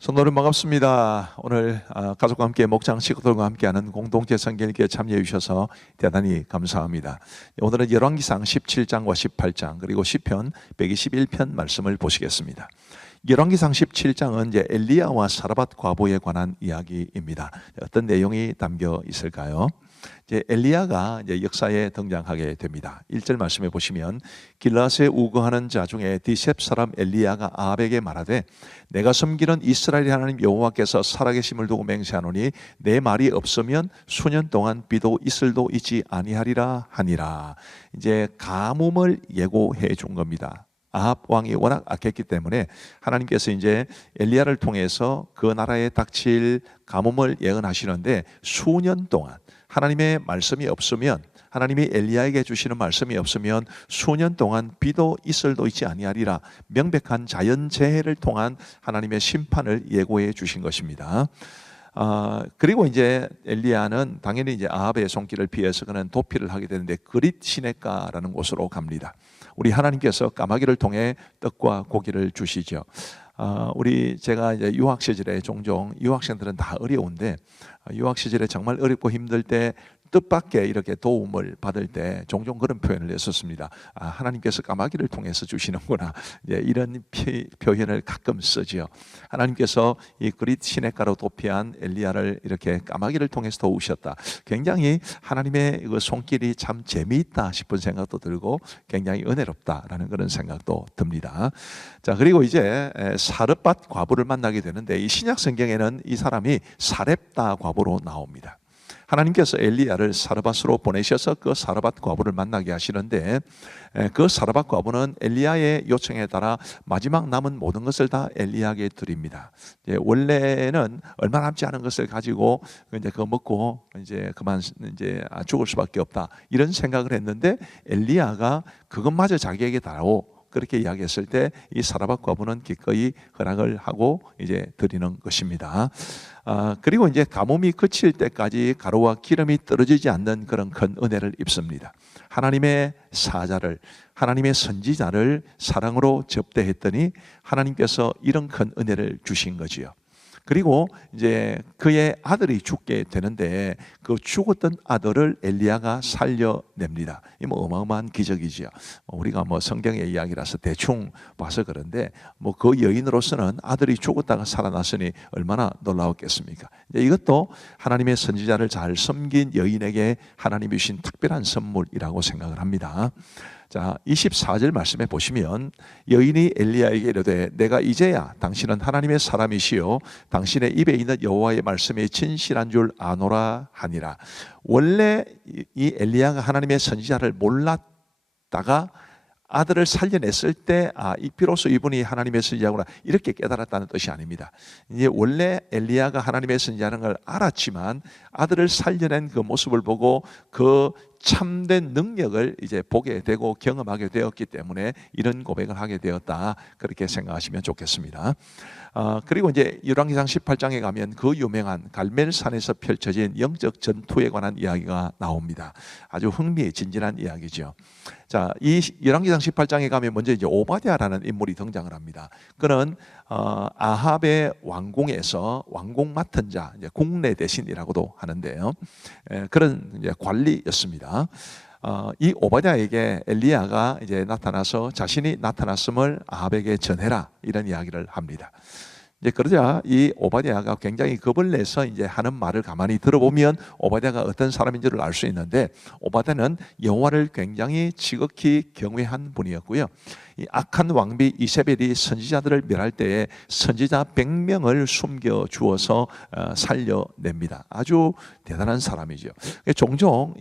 성도님 반갑습니다. 오늘 가족과 함께 목장 식구들과 함께하는 공동체 성경읽기에 참여해 주셔서 대단히 감사합니다. 오늘은 열왕기상 17장과 18장 그리고 시편 121편 말씀을 보시겠습니다. 열왕기상 17장은 이제 엘리야와 사르밧 과부에 관한 이야기입니다. 어떤 내용이 담겨 있을까요? 이제 엘리야가 이제 역사에 등장하게 됩니다. 1절 말씀해 보시면 길라스에 우거하는 자 중에 디셉 사람 엘리야가 아합에게 말하되 내가 섬기는 이스라엘 하나님 여호와께서 살아계심을 두고 맹세하노니 내 말이 없으면 수년 동안 비도 이슬도 있지 아니하리라 하니라. 이제 가뭄을 예고해 준 겁니다. 아합 왕이 워낙 악했기 때문에 하나님께서 이제 엘리야를 통해서 그 나라에 닥칠 가뭄을 예언하시는데 수년 동안 하나님의 말씀이 없으면, 하나님이 엘리야에게 주시는 말씀이 없으면 수년 동안 비도 이슬도 있지 아니하리라, 명백한 자연재해를 통한 하나님의 심판을 예고해 주신 것입니다. 그리고 이제 엘리야는 당연히 이제 아합의 손길을 피해서 그는 도피를 하게 되는데 그릿 시내가라는 곳으로 갑니다. 우리 하나님께서 까마귀를 통해 떡과 고기를 주시죠. 제가 이제 유학 시절에 종종, 유학생들은 다 어려운데 유학 시절에 정말 어렵고 힘들 때 뜻밖의 이렇게 도움을 받을 때 종종 그런 표현을 했었습니다. 하나님께서 까마귀를 통해서 주시는구나. 이런 표현을 가끔 쓰지요. 하나님께서 이 그릿 시냇가로 도피한 엘리야를 이렇게 까마귀를 통해서 도우셨다. 굉장히 하나님의 그 손길이 참 재미있다 싶은 생각도 들고 굉장히 은혜롭다라는 그런 생각도 듭니다. 자, 그리고 이제 사르밧 과부를 만나게 되는데 이 신약 성경에는 이 사람이 사렙다 과부로 나옵니다. 하나님께서 엘리야를 사르밧으로 보내셔서 그 사르밧 과부를 만나게 하시는데 그 사르밧 과부는 엘리야의 요청에 따라 마지막 남은 모든 것을 다 엘리야에게 드립니다. 원래는 얼마 남지 않은 것을 가지고 이제 그거 먹고 이제 그만 이제 죽을 수밖에 없다 이런 생각을 했는데 엘리야가 그것마저 자기에게 달라고 그렇게 이야기했을 때 이 사르밧 과부는 기꺼이 허락을 하고 이제 드리는 것입니다. 그리고 이제 가뭄이 그칠 때까지 가루와 기름이 떨어지지 않는 그런 큰 은혜를 입습니다. 하나님의 사자를, 하나님의 선지자를 사랑으로 접대했더니 하나님께서 이런 큰 은혜를 주신 거지요. 그리고 이제 그의 아들이 죽게 되는데 그 죽었던 아들을 엘리야가 살려냅니다. 이 뭐 어마어마한 기적이지요. 우리가 뭐 성경의 이야기라서 대충 봐서 그런데 뭐 그 여인으로서는 아들이 죽었다가 살아났으니 얼마나 놀라웠겠습니까? 이것도 하나님의 선지자를 잘 섬긴 여인에게 하나님이 주신 특별한 선물이라고 생각을 합니다. 자, 24절 말씀에 보시면 여인이 엘리야에게 이르되 내가 이제야 당신은 하나님의 사람이시요 당신의 입에 있는 여호와의 말씀이 진실한 줄 아노라 하니라. 원래 이 엘리야가 하나님의 선지자를 몰랐다가 아들을 살려냈을 때 비로소 이분이 하나님의 선지자구나 이렇게 깨달았다는 뜻이 아닙니다. 이제 원래 엘리야가 하나님의 선지자라는 걸 알았지만 아들을 살려낸 그 모습을 보고 그 참된 능력을 이제 보게 되고 경험하게 되었기 때문에 이런 고백을 하게 되었다 그렇게 생각하시면 좋겠습니다. 그리고 이제 열왕기상 18장에 가면 그 유명한 갈멜산에서 펼쳐진 영적 전투에 관한 이야기가 나옵니다. 아주 흥미진진한 이야기죠. 자, 이 열왕기상 18장에 가면 먼저 이제 오바댜라는 인물이 등장을 합니다. 그는 아합의 왕궁에서 왕궁 맡은 자, 이제 국내 대신이라고도 하는데요. 그런 이제 관리였습니다. 이 오바댜에게 엘리야가 이제 나타나서 자신이 나타났음을 아합에게 전해라 이런 이야기를 합니다. 이제 그러자 이 오바댜가 굉장히 겁을 내서 이제 하는 말을 가만히 들어보면 오바댜가 어떤 사람인지를 알 수 있는데 오바댜는 여호와를 굉장히 지극히 경외한 분이었고요. 이 악한 왕비 이세벨이 선지자들을 멸할 때에 선지자 100명을 숨겨 주어서 살려냅니다. 아주 대단한 사람이죠. 종종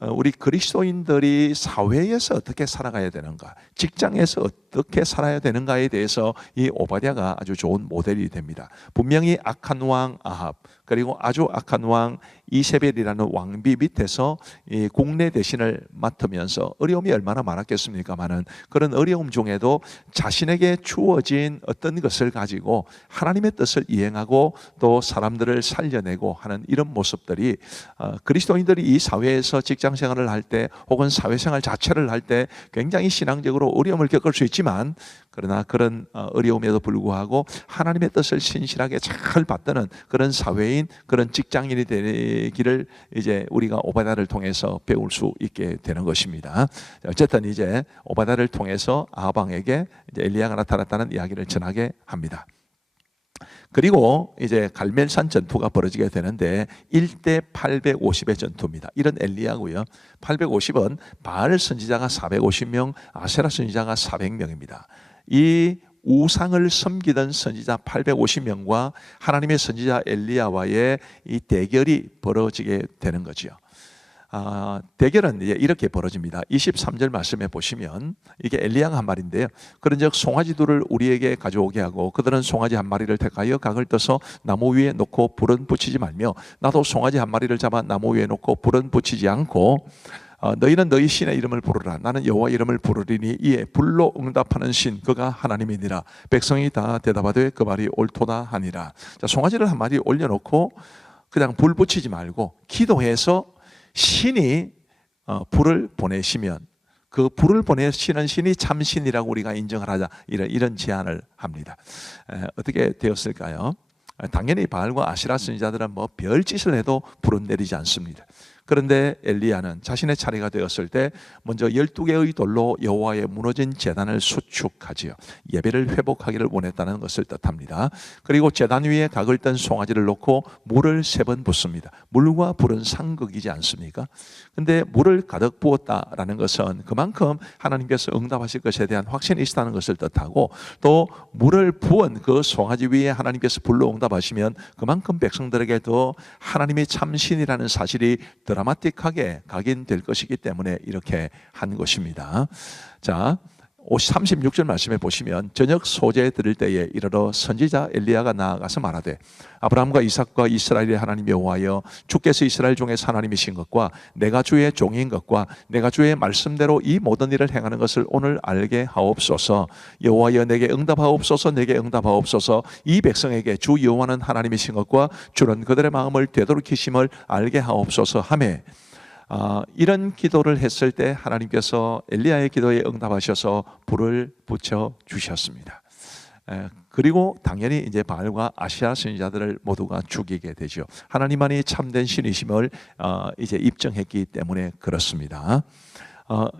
우리 그리스도인들이 사회에서 어떻게 살아가야 되는가, 직장에서 어떻게 살아야 되는가에 대해서 이 오바댜가 아주 좋은 모델이 됩니다. 분명히 악한 왕 아합 그리고 아주 악한 왕 이세벨이라는 왕비 밑에서 이 국내 대신을 맡으면서 어려움이 얼마나 많았겠습니까마는 그런 어려움 중에도 자신에게 주어진 어떤 것을 가지고 하나님의 뜻을 이행하고 또 사람들을 살려내고 하는 이런 모습들이 그리스도인들이 이 사회에서 직장 생활을 할 때 혹은 사회생활 자체를 할 때 굉장히 신앙적으로 어려움을 겪을 수 있지만 그러나 그런 어려움에도 불구하고 하나님의 뜻을 신실하게 잘 받드는 그런 사회인, 그런 직장인이 되기를 이제 우리가 오바다를 통해서 배울 수 있게 되는 것입니다. 어쨌든 이제 오바다를 통해서 아합왕에게 이제 엘리야가 나타났다는 이야기를 전하게 합니다. 그리고 이제 갈멜산 전투가 벌어지게 되는데 1대 850의 전투입니다. 이런 엘리야고요. 850은 바알 선지자가 450명, 아세라 선지자가 400명입니다. 이 우상을 섬기던 선지자 850명과 하나님의 선지자 엘리야와의 이 대결이 벌어지게 되는 거죠. 대결은 이렇게 벌어집니다. 23절 말씀에 보시면 이게 엘리야가 한 말인데요. 그런즉 송아지들을 우리에게 가져오게 하고 그들은 송아지 한 마리를 택하여 각을 떠서 나무 위에 놓고 불은 붙이지 말며 나도 송아지 한 마리를 잡아 나무 위에 놓고 불은 붙이지 않고 너희는 너희 신의 이름을 부르라. 나는 여호와 이름을 부르리니 이에 불로 응답하는 신 그가 하나님이니라. 백성이 다 대답하되 그 말이 옳도다 하니라. 자, 송아지를 한 마리 올려놓고 그냥 불 붙이지 말고 기도해서 신이 불을 보내시면 그 불을 보내시는 신이 참신이라고 우리가 인정을 하자, 이런 제안을 합니다. 어떻게 되었을까요? 당연히 바알과 아시라 선지자들은 뭐 별짓을 해도 불은 내리지 않습니다. 그런데 엘리야는 자신의 차례가 되었을 때 먼저 12개의 돌로 여호와의 무너진 제단을 수축하지요. 예배를 회복하기를 원했다는 것을 뜻합니다. 그리고 제단 위에 각을 뜬 송아지를 놓고 물을 3번 붓습니다. 물과 불은 상극이지 않습니까? 근데 물을 가득 부었다라는 것은 그만큼 하나님께서 응답하실 것에 대한 확신이 있다는 것을 뜻하고, 또 물을 부은 그 송아지 위에 하나님께서 불로 응답하시면 그만큼 백성들에게도 하나님이 참신이라는 사실이 드라마틱하게 각인될 것이기 때문에 이렇게 한 것입니다. 자, 36절 말씀에 보시면 저녁 소재 들을 때에 이르러 선지자 엘리야가 나아가서 말하되 아브라함과 이삭과 이스라엘의 하나님 여호와여, 주께서 이스라엘 중에서 하나님이신 것과 내가 주의 종인 것과 내가 주의 말씀대로 이 모든 일을 행하는 것을 오늘 알게 하옵소서. 여호와여, 내게 응답하옵소서. 내게 응답하옵소서. 이 백성에게 주 여호와는 하나님이신 것과 주는 그들의 마음을 되돌이키심을 알게 하옵소서 하매, 이런 기도를 했을 때 하나님께서 엘리야의 기도에 응답하셔서 불을 붙여 주셨습니다. 그리고 당연히 이제 바알과 아시라 선지자들을 모두가 죽이게 되죠. 하나님만이 참된 신이심을 이제 입증했기 때문에 그렇습니다.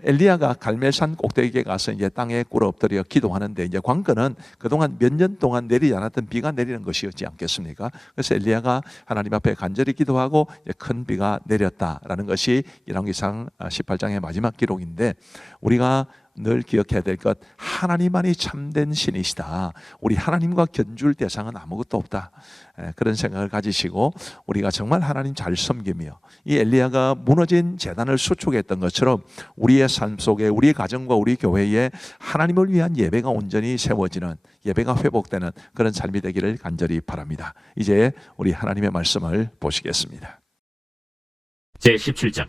엘리야가 갈멜산 꼭대기에 가서 이제 땅에 꿇어 엎드려 기도하는데, 이제 관건은 그동안 몇 년 동안 내리지 않았던 비가 내리는 것이었지 않겠습니까? 그래서 엘리야가 하나님 앞에 간절히 기도하고 이제 큰 비가 내렸다라는 것이 열왕기상 18장의 마지막 기록인데, 우리가 늘 기억해야 될 것, 하나님만이 참된 신이시다. 우리 하나님과 견줄 대상은 아무것도 없다. 그런 생각을 가지시고 우리가 정말 하나님 잘 섬기며 이 엘리야가 무너진 제단을 수축했던 것처럼 우리의 삶 속에, 우리 가정과 우리 교회에 하나님을 위한 예배가 온전히 세워지는, 예배가 회복되는 그런 삶이 되기를 간절히 바랍니다. 이제 우리 하나님의 말씀을 보시겠습니다. 제17장.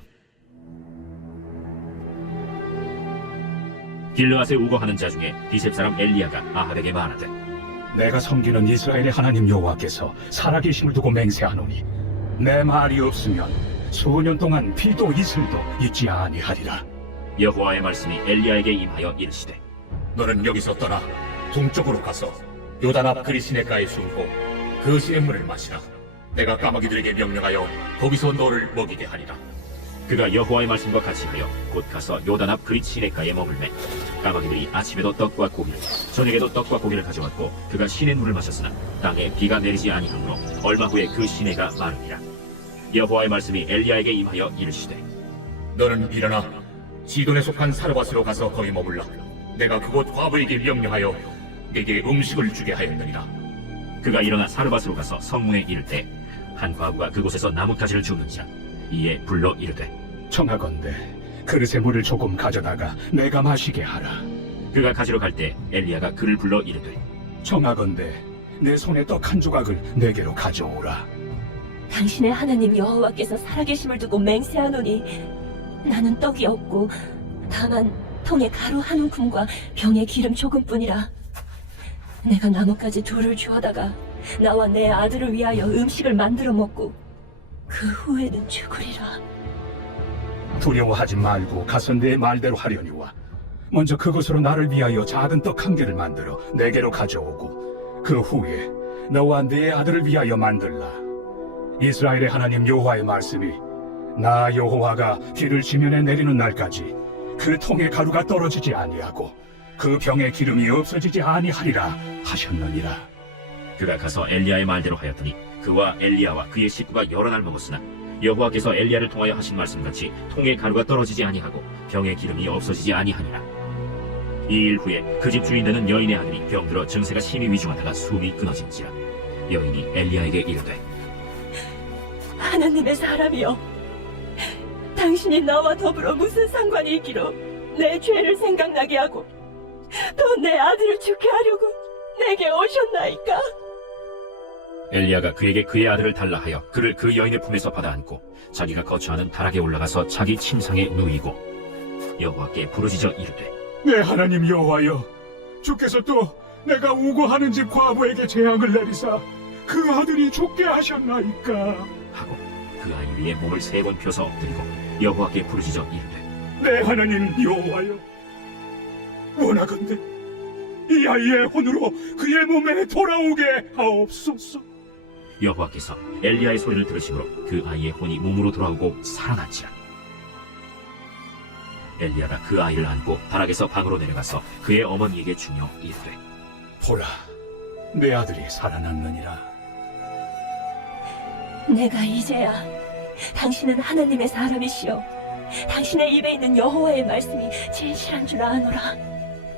길르앗에 우거하는 자 중에 비셉 사람 엘리야가 아합에게 말하되 내가 섬기는 이스라엘의 하나님 여호와께서 살아계심을 두고 맹세하노니 내 말이 없으면 수년 동안 비도 이슬도 있지 아니하리라. 여호와의 말씀이 엘리야에게 임하여 이르시되 너는 여기서 떠나 동쪽으로 가서 요단 앞 그리시네가에 숨고 그 시냇물을 마시라. 내가 까마귀들에게 명령하여 거기서 너를 먹이게 하리라. 그가 여호와의 말씀과 같이 하여 곧 가서 요단 앞 그릿 시냇가에 머물매 까마귀들이 아침에도 떡과 고기를 저녁에도 떡과 고기를 가져왔고 그가 시냇물을 마셨으나 땅에 비가 내리지 아니하므로 얼마 후에 그 시내가 마르니라. 여호와의 말씀이 엘리야에게 임하여 이르시되 너는 일어나 시돈에 속한 사르밧으로 가서 거기 머물라. 내가 그곳 과부에게 명령하여 네게 음식을 주게 하였느니라. 그가 일어나 사르밧으로 가서 성문에 이를 때 한 과부가 그곳에서 나뭇가지를 줍는지라. 이에 불러 이르되 청하건대 그릇에 물을 조금 가져다가 내가 마시게 하라. 그가 가지러 갈 때 엘리야가 그를 불러 이르되 청하건대 내 손에 떡 한 조각을 내게로 가져오라. 당신의 하나님 여호와께서 살아계심을 두고 맹세하노니 나는 떡이 없고 다만 통에 가루 한 움큼과 병에 기름 조금뿐이라. 내가 나뭇가지 둘을 주워다가 나와 내 아들을 위하여 음식을 만들어 먹고 그 후에는 죽으리라. 두려워하지 말고 가서 내 말대로 하려니와 먼저 그것으로 나를 위하여 작은 떡 한 개를 만들어 내게로 가져오고 그 후에 너와 네 아들을 위하여 만들라. 이스라엘의 하나님 여호와의 말씀이 나 여호와가 비를 지면에 내리는 날까지 그 통에 가루가 떨어지지 아니하고 그 병에 기름이 없어지지 아니하리라 하셨느니라. 그가 가서 엘리야의 말대로 하였더니 그와 엘리야와 그의 식구가 여러 날 먹었으나 여호와께서 엘리야를 통하여 하신 말씀같이 통에 가루가 떨어지지 아니하고 병에 기름이 없어지지 아니하니라. 이 일 후에 그 집 주인 되는 여인의 아들이 병들어 증세가 심히 위중하다가 숨이 끊어진지라. 여인이 엘리야에게 이르되 하나님의 사람이여, 당신이 나와 더불어 무슨 상관이 있기로 내 죄를 생각나게 하고 또 내 아들을 죽게 하려고 내게 오셨나이까? 엘리야가 그에게 그의 아들을 달라 하여 그를 그 여인의 품에서 받아 안고 자기가 거처하는 다락에 올라가서 자기 침상에 누이고 여호와께 부르짖어 이르되 내 하나님 여호와여, 주께서 또 내가 우고하는 집 과부에게 재앙을 내리사 그 아들이 죽게 하셨나이까? 하고 그 아이 위에 몸을 3번 펴서 엎드리고 여호와께 부르짖어 이르되 내 하나님 여호와여, 원하건대 이 아이의 혼으로 그의 몸에 돌아오게 하옵소서. 여호와께서 엘리야의 소리를 들으심으로 그 아이의 혼이 몸으로 돌아오고 살아난지라. 엘리야가 그 아이를 안고 다락에서 방으로 내려가서 그의 어머니에게 주며 이르되 보라, 내 아들이 살아났느니라. 내가 이제야 당신은 하나님의 사람이시여 당신의 입에 있는 여호와의 말씀이 진실한 줄 아노라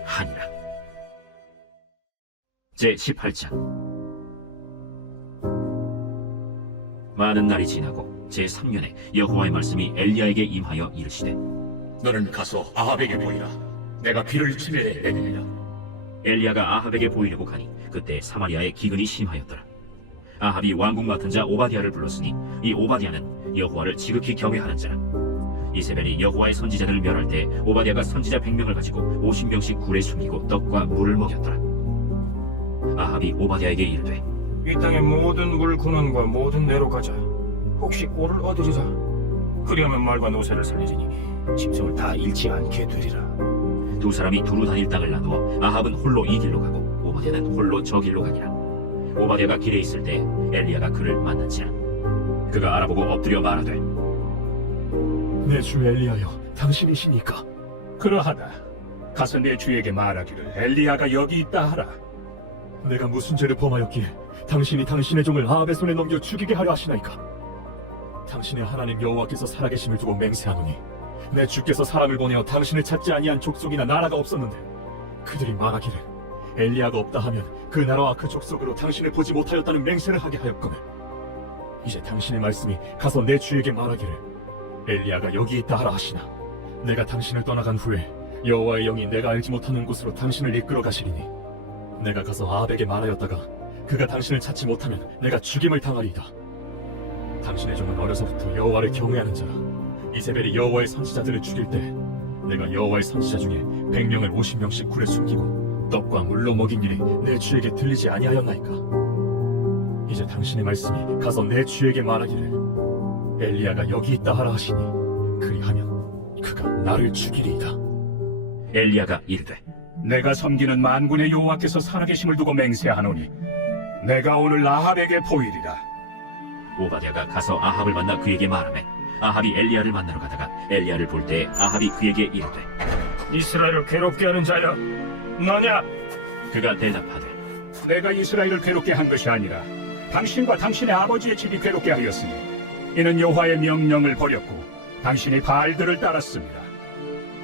하니라. 제18장. 많은 날이 지나고 제3년에 여호와의 말씀이 엘리야에게 임하여 이르시되 너는 가서 아합에게 보이라. 내가 비를 치면에 내리리라. 엘리야가 아합에게 보이려고 가니 그때 사마리아에 기근이 심하였더라. 아합이 왕궁 맡은 자 오바디아를 불렀으니 이 오바디아는 여호와를 지극히 경외하는 자라. 이세벨이 여호와의 선지자들을 멸할 때 오바디아가 선지자 100명을 가지고 50명씩 굴에 숨기고 떡과 물을 먹였더라. 아합이 오바디아에게 이르되 이 땅의 모든 물 근원과 모든 내로 가자. 혹시 꼴을 얻으리라. 그리하면 말과 노새를 살리리니 짐승을 다 잃지 않게 되리라. 두 사람이 두루 다닐 땅을 나누어 아합은 홀로 이 길로 가고 오바디아는 홀로 저 길로 가니라. 오바디아가 길에 있을 때 엘리야가 그를 만난지라. 그가 알아보고 엎드려 말하되 내 주 엘리야여, 당신이시니까? 그러하다. 가서 내 주에게 말하기를 엘리야가 여기 있다 하라. 내가 무슨 죄를 범하였기에 당신이 당신의 종을 아합의 손에 넘겨 죽이게 하려 하시나이까? 당신의 하나님 여호와께서 살아계심을 두고 맹세하노니 내 주께서 사람을 보내어 당신을 찾지 아니한 족속이나 나라가 없었는데 그들이 말하기를 엘리야가 없다 하면 그 나라와 그 족속으로 당신을 보지 못하였다는 맹세를 하게 하였거늘 이제 당신의 말씀이 가서 내 주에게 말하기를 엘리야가 여기 있다 하라 하시나 내가 당신을 떠나간 후에 여호와의 영이 내가 알지 못하는 곳으로 당신을 이끌어 가시리니 내가 가서 아합에게 말하였다가 그가 당신을 찾지 못하면 내가 죽임을 당하리이다. 당신의 종은 어려서부터 여호와를 경외하는 자라. 이세벨이 여호와의 선지자들을 죽일 때 내가 여호와의 선지자 중에 100명을 50명씩 굴에 숨기고 떡과 물로 먹인 일이 내 주에게 들리지 아니하였나이까? 이제 당신의 말씀이 가서 내 주에게 말하기를 엘리야가 여기 있다 하라 하시니 그리하면 그가 나를 죽이리이다. 엘리야가 이르되 내가 섬기는 만군의 여호와께서 살아계심을 두고 맹세하노니 내가 오늘 아합에게 보이리라. 오바디아가 가서 아합을 만나 그에게 말하매 아합이 엘리야를 만나러 가다가 엘리야를 볼 때 아합이 그에게 이르되 이스라엘을 괴롭게 하는 자여, 너냐? 그가 대답하되 내가 이스라엘을 괴롭게 한 것이 아니라 당신과 당신의 아버지의 집이 괴롭게 하였으니 이는 여호와의 명령을 버렸고 당신이 바알들을 따랐습니다.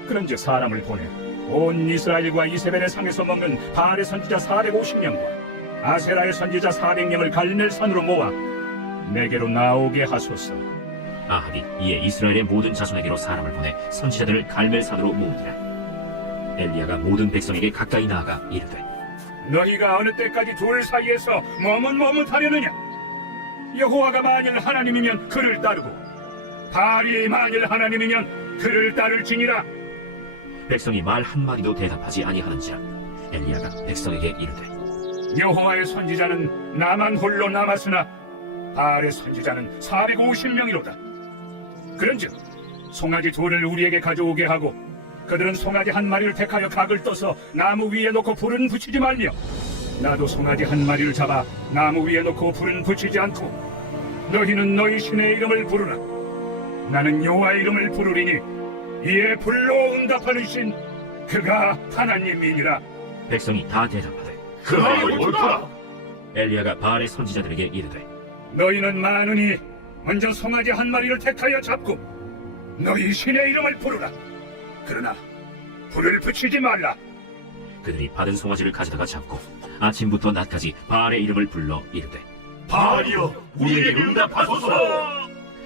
그런즉 사람을 보내 온 이스라엘과 이세벨의 상에서 먹는 바알의 선지자 450명과 아세라의 선지자 400명을 갈멜산으로 모아 내게로 나오게 하소서. 아합이 이에 이스라엘의 모든 자손에게로 사람을 보내 선지자들을 갈멜산으로 모으니라. 엘리야가 모든 백성에게 가까이 나아가 이르되 너희가 어느 때까지 둘 사이에서 머뭇머뭇하려느냐? 여호와가 만일 하나님이면 그를 따르고 바알이 만일 하나님이면 그를 따를지니라. 백성이 말 한마디도 대답하지 아니하는지라. 엘리야가 백성에게 이르되 여호와의 선지자는 나만 홀로 남았으나 바알의 선지자는 450명이로다. 그런즉 송아지 둘을 우리에게 가져오게 하고 그들은 송아지 한 마리를 택하여 각을 떠서 나무 위에 놓고 불은 붙이지 말며 나도 송아지 한 마리를 잡아 나무 위에 놓고 불은 붙이지 않고 너희는 너희 신의 이름을 부르라. 나는 여호와의 이름을 부르리니 이에 불로 응답하는 신 그가 하나님이니라. 백성이 다 대답하되 그 말이 옳다. 엘리야가 바알의 선지자들에게 이르되 너희는 많으니 먼저 송아지 한 마리를 택하여 잡고 너희 신의 이름을 부르라. 그러나 불을 붙이지 말라. 그들이 받은 송아지를 가져다가 잡고 아침부터 낮까지 바알의 이름을 불러 이르되 바알이여, 우리에게 응답하소서.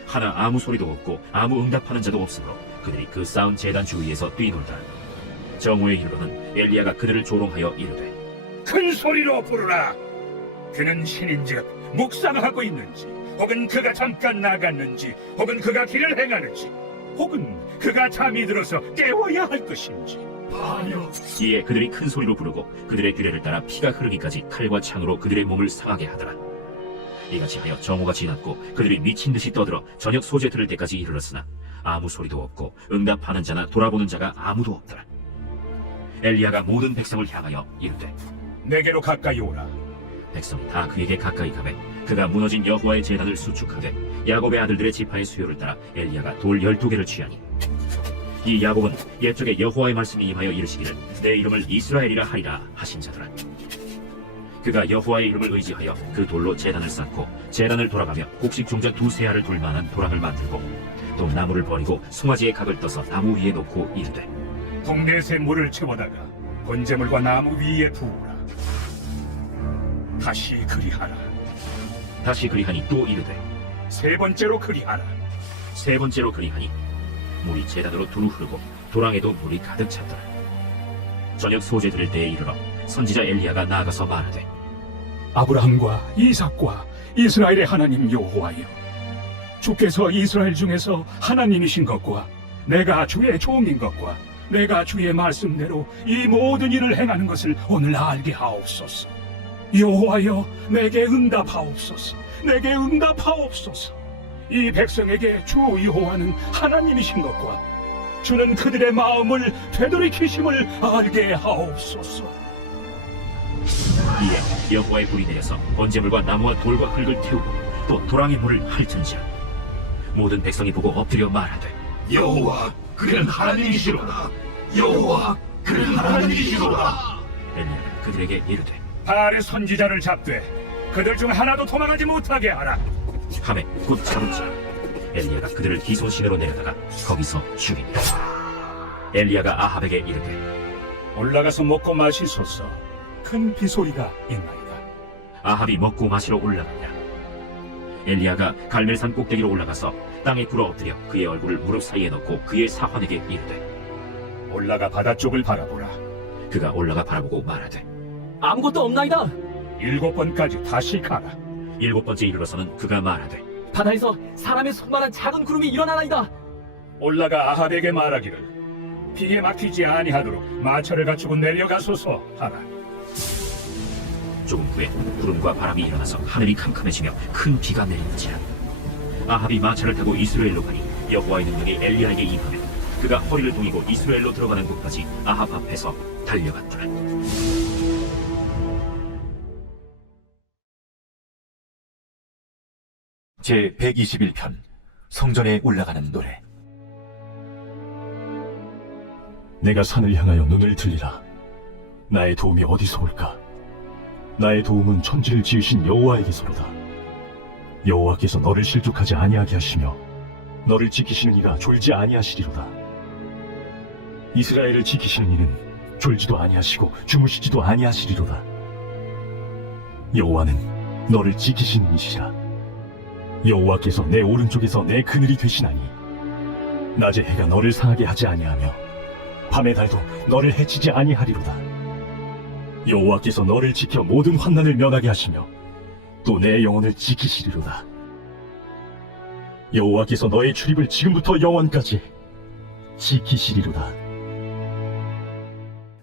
하나 아무 소리도 없고 아무 응답하는 자도 없으므로 그들이 그 쌓은 제단 주위에서 뛰놀다. 정오에 이르러는 엘리야가 그들을 조롱하여 이르되 큰 소리로 부르라. 그는 신인즉 묵상하고 있는지 혹은 그가 잠깐 나갔는지 혹은 그가 길을 행하는지 혹은 그가 잠이 들어서 깨워야 할 것인지. 바알이여, 이에 그들이 큰 소리로 부르고 그들의 규례를 따라 피가 흐르기까지 칼과 창으로 그들의 몸을 상하게 하더라. 이같이 하여 정오가 지났고 그들이 미친 듯이 떠들어 저녁 소재 들을 때까지 이르렀으나 아무 소리도 없고 응답하는 자나 돌아보는 자가 아무도 없더라. 엘리야가 모든 백성을 향하여 이르되 내게로 가까이 오라. 백성이 다 그에게 가까이 가매 그가 무너진 여호와의 제단을 수축하되 야곱의 아들들의 지파의 수요를 따라 엘리야가 돌 12개를 취하니 이 야곱은 옛적에 여호와의 말씀이 임하여 이르시기를 내 이름을 이스라엘이라 하리라 하신 자더라. 그가 여호와의 이름을 의지하여 그 돌로 제단을 쌓고 제단을 돌아가며 곡식 종자 2-3 알을 둘 만한 도랑을 만들고 또 나무를 버리고 송아지의 각을 떠서 나무 위에 놓고 이르되 동네새 물을 채워다가 번제물과 나무 위에 부으라. 다시 그리하라. 다시 그리하니 또 이르되 세 번째로 그리하라. 세 번째로 그리하니 물이 제단으로 두루 흐르고 도랑에도 물이 가득 찼더라. 저녁 소재 들을 때에 이르러 선지자 엘리야가 나아가서 말하되 아브라함과 이삭과 이스라엘의 하나님 여호와여, 주께서 이스라엘 중에서 하나님이신 것과 내가 주의 종인 것과 내가 주의 말씀대로 이 모든 일을 행하는 것을 오늘 알게 하옵소서. 여호와여, 내게 응답하옵소서. 내게 응답하옵소서. 이 백성에게 주 여호와는 하나님이신 것과 주는 그들의 마음을 되돌이키심을 알게 하옵소서. 이에 여호와의 불이 내려서 번제물과 나무와 돌과 흙을 태우고 또 도랑의 물을 핥은지라. 모든 백성이 보고 엎드려 말하되 여호와, 그는 하나님이시로다. 여호와, 그는 하나님이시로다. 엘리야가 그들에게 이르되 바알의 선지자를 잡되 그들 중 하나도 도망하지 못하게 하라. 하매 곧 잡은지라. 엘리야가 그들을 기손시내로 내려다가 거기서 죽이니라. 엘리야가 아합에게 이르되 올라가서 먹고 마시소서. 큰 비소리가 있나이다. 아합이 먹고 마시러 올라가니라. 엘리야가 갈멜산 꼭대기로 올라가서 땅에 굴어 엎드려 그의 얼굴을 무릎 사이에 넣고 그의 사환에게 이르되 올라가 바다 쪽을 바라보라. 그가 올라가 바라보고 말하되 아무것도 없나이다. 7번까지 다시 가라. 7번째 이르러서는 그가 말하되 바다에서 사람의 손만한 작은 구름이 일어나나이다. 올라가 아합에게 말하기를 비에 막히지 아니하도록 마차를 갖추고 내려가소서 하라. 조금 후에 구름과 바람이 일어나서 하늘이 캄캄해지며 큰 비가 내리는지라. 아합이 마차를 타고 이스라엘로 가니 여호와의 능력이 엘리야에게 임하며 그가 허리를 동이고 이스라엘로 들어가는 곳까지 아합 앞에서 달려갔더라. 제 121편 성전에 올라가는 노래. 내가 산을 향하여 눈을 들리라. 나의 도움이 어디서 올까? 나의 도움은 천지를 지으신 여호와에게서로다. 여호와께서 너를 실족하지 아니하게 하시며 너를 지키시는 이가 졸지 아니하시리로다. 이스라엘을 지키시는 이는 졸지도 아니하시고 주무시지도 아니하시리로다. 여호와는 너를 지키시는 이시라. 여호와께서 내 오른쪽에서 내 그늘이 되시나니 낮에 해가 너를 상하게 하지 아니하며 밤의 달도 너를 해치지 아니하리로다. 여호와께서 너를 지켜 모든 환난을 면하게 하시며 또 내 영혼을 지키시리로다. 여호와께서 너의 출입을 지금부터 영원까지 지키시리로다.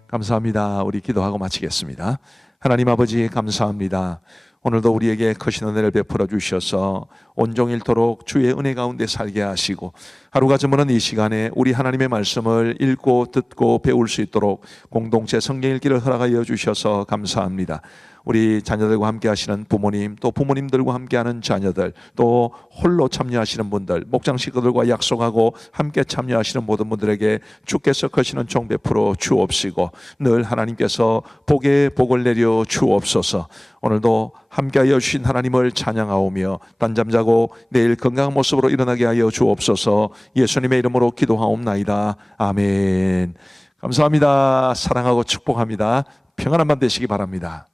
감사합니다. 우리 기도하고 마치겠습니다. 하나님 아버지 감사합니다. 오늘도 우리에게 크신 은혜를 베풀어 주셔서 온종일토록 주의 은혜 가운데 살게 하시고 하루가 저무는 이 시간에 우리 하나님의 말씀을 읽고 듣고 배울 수 있도록 공동체 성경 읽기를 허락하여 주셔서 감사합니다. 우리 자녀들과 함께 하시는 부모님, 또 부모님들과 함께하는 자녀들, 또 홀로 참여하시는 분들, 목장 식구들과 약속하고 함께 참여하시는 모든 분들에게 주께서 크시는 종 베풀어 주옵시고 늘 하나님께서 복에 복을 내려 주옵소서. 오늘도 함께하여 주신 하나님을 찬양하오며 단잠 자고 내일 건강한 모습으로 일어나게 하여 주옵소서. 예수님의 이름으로 기도하옵나이다. 아멘. 감사합니다. 사랑하고 축복합니다. 평안한 밤 되시기 바랍니다.